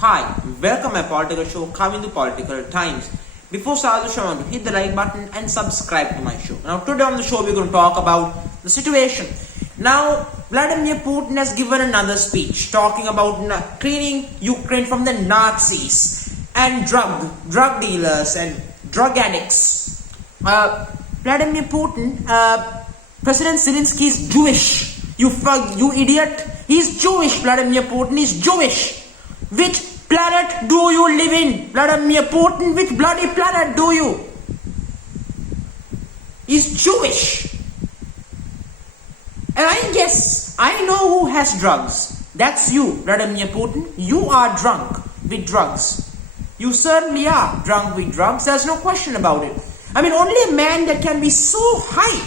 Hi, welcome my political show, Coming to Political Times. Before starting the show, I want to hit the like button and subscribe to my show. Now, today on the show, we're going to talk about the situation. Now, Vladimir Putin has given another speech talking about cleaning Ukraine from the Nazis and drug dealers and drug addicts. Vladimir Putin, President Zelensky is Jewish. You idiot. He's Jewish, Vladimir Putin is Jewish. Which planet do you live in, Vladimir Putin? Which bloody planet do you? He's Jewish. And I guess I know who has drugs. That's you, Vladimir Putin. You are drunk with drugs. You certainly are drunk with drugs. There's no question about it. I mean, only a man that can be so high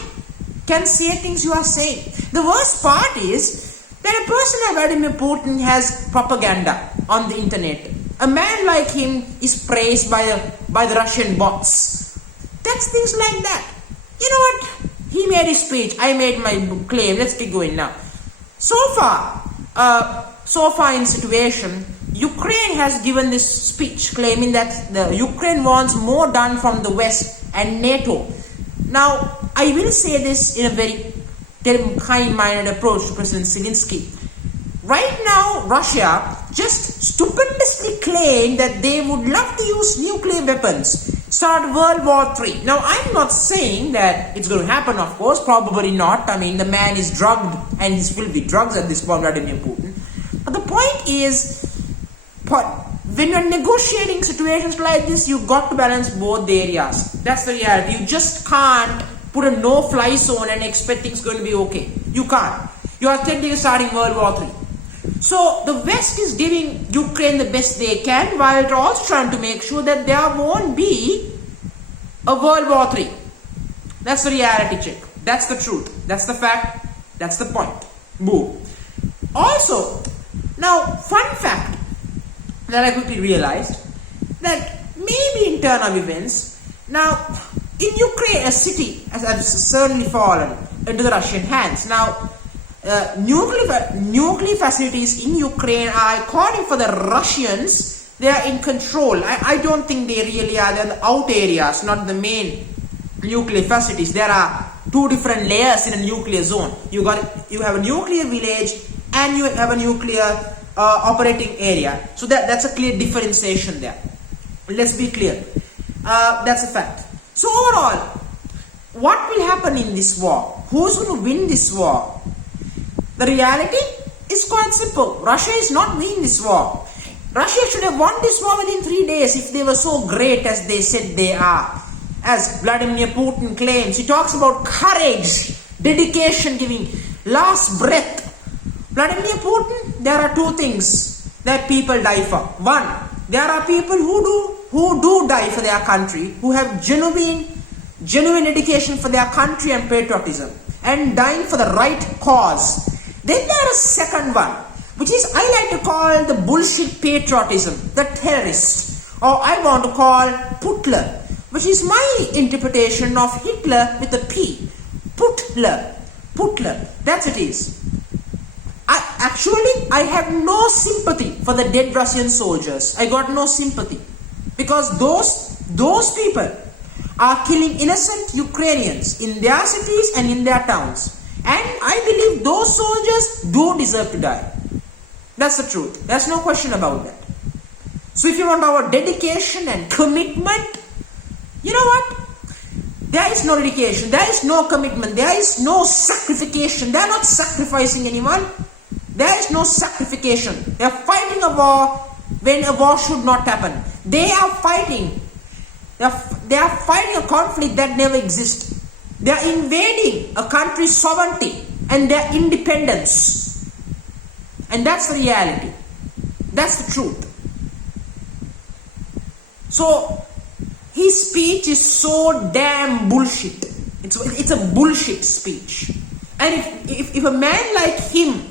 can say things you are saying. The worst part is that a person like Vladimir Putin has propaganda on the internet. A man like him is praised by the Russian bots. That's things like that. You know what? He made his speech. I made my claim. Let's get going now. So far in situation, Ukraine has given this speech claiming that the Ukraine wants more done from the West and NATO. Now, I will say this in a very kind-minded approach to President Zelensky. Right now, Russia just stupendously claimed that they would love to use nuclear weapons, start World War III. Now, I'm not saying that it's going to happen, of course, probably not. I mean, the man is drugged and he's filled with drugs at this point, Vladimir Putin. But the point is, when you're negotiating situations like this, you've got to balance both the areas. That's the reality. You just can't put a no-fly zone and expect things going to be okay. You can't. You are technically starting World War III. So the West is giving Ukraine the best they can, while they're also trying to make sure that there won't be a World War III. That's the reality check. That's the truth. That's the fact. That's the point. Boom. Also, now, fun fact that I quickly realized, that maybe in turn of events, now, in Ukraine, a city has certainly fallen into the Russian hands. Now, nuclear facilities in Ukraine are, according for the Russians, they are in control. I don't think they really are. They're the out areas, not the main nuclear facilities. There are two different layers in a nuclear zone. You have a nuclear village and you have a nuclear operating area. So that's a clear differentiation there. Let's be clear. That's a fact. So overall, what will happen in this war? Who's going to win this war? The reality is quite simple. Russia is not winning this war. Russia should have won this war within 3 days if they were so great as they said they are. As Vladimir Putin claims, he talks about courage, dedication, giving last breath. Vladimir Putin, there are two things that people die for. One, there are people who do die for their country, who have genuine dedication for their country and patriotism, and dying for the right cause. Then there is second one, which is I like to call the bullshit patriotism, the terrorist, or I want to call putlier, which is my interpretation of Hitler with a P. Putlier, that's it is. I have no sympathy for the dead Russian soldiers. I got no sympathy. Because those people are killing innocent Ukrainians in their cities and in their towns. And I believe those soldiers do deserve to die. That's the truth. There's no question about that. So if you want our dedication and commitment, you know what? There is no dedication. There is no commitment. There is no sacrification. They are not sacrificing anyone. There is no sacrification. They are fighting a war when a war should not happen. They are fighting. They are fighting a conflict that never exists. They are invading a country's sovereignty and their independence. And that's the reality. That's the truth. So, his speech is so damn bullshit. It's a bullshit speech. And if a man like him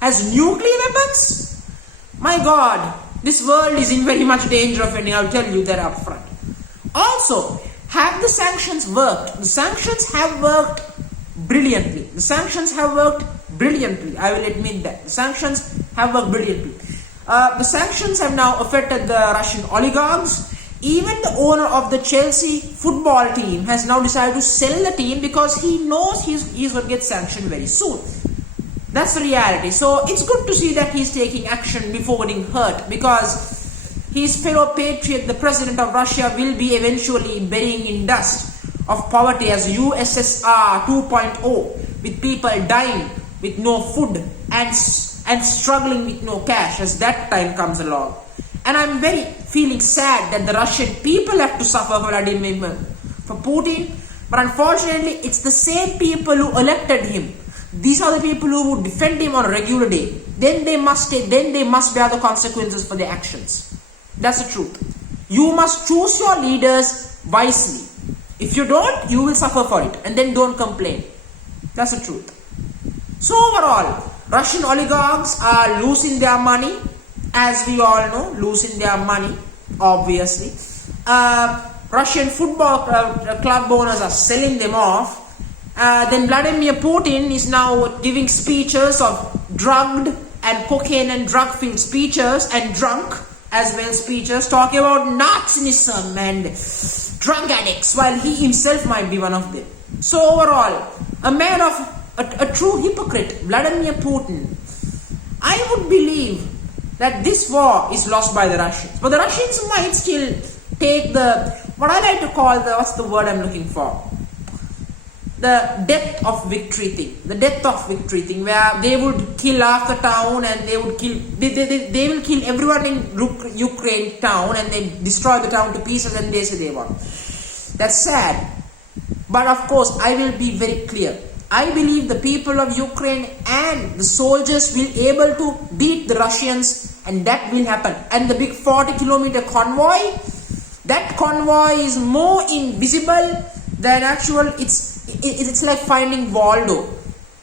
has nuclear weapons, my God, this world is in very much danger of ending. I'll tell you that up front. Also, have the sanctions worked? The sanctions have worked brilliantly. I will admit that. The sanctions have worked brilliantly. The sanctions have now affected the Russian oligarchs. Even the owner of the Chelsea football team has now decided to sell the team because he knows he's going to get sanctioned very soon. That's the reality. So it's good to see that he's taking action before getting hurt, because his fellow patriot, the president of Russia, will be eventually burying in dust of poverty as USSR 2.0, with people dying with no food and struggling with no cash as that time comes along. And I'm very feeling sad that the Russian people have to suffer for Putin, but unfortunately it's the same people who elected him. These are the people who would defend him on a regular day. Then they must bear the consequences for their actions. That's the truth. You must choose your leaders wisely. If you don't, you will suffer for it, and then don't complain. That's the truth. So overall, Russian oligarchs are losing their money, as we all know, losing their money, obviously. Russian football club owners are selling them off. Then Vladimir Putin is now giving speeches of drugged and cocaine and drug-filled speeches, and drunk as well speeches, talking about Nazism and drug addicts, while he himself might be one of them. So overall, a man of a true hypocrite, Vladimir Putin. I would believe that this war is lost by the Russians, but the Russians might still take what I like to call what's the word I'm looking for? The death of victory thing, where they would kill half the town, and they will kill everyone in Ukraine town, and they destroy the town to pieces, and they say they won. That's sad. But of course, I will be very clear. I believe the people of Ukraine and the soldiers will be able to beat the Russians, and that will happen. And the big 40-kilometer convoy, that convoy is more invisible than actual. It's like finding Waldo.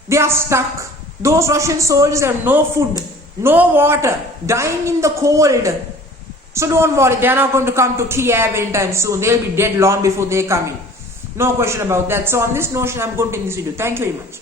They are stuck. Those Russian soldiers have no food, no water, dying in the cold. So don't worry, they are not going to come to Kiev anytime soon. They'll be dead long before they come in. No question about that. So on this notion, I'm going to end this video. Thank you very much.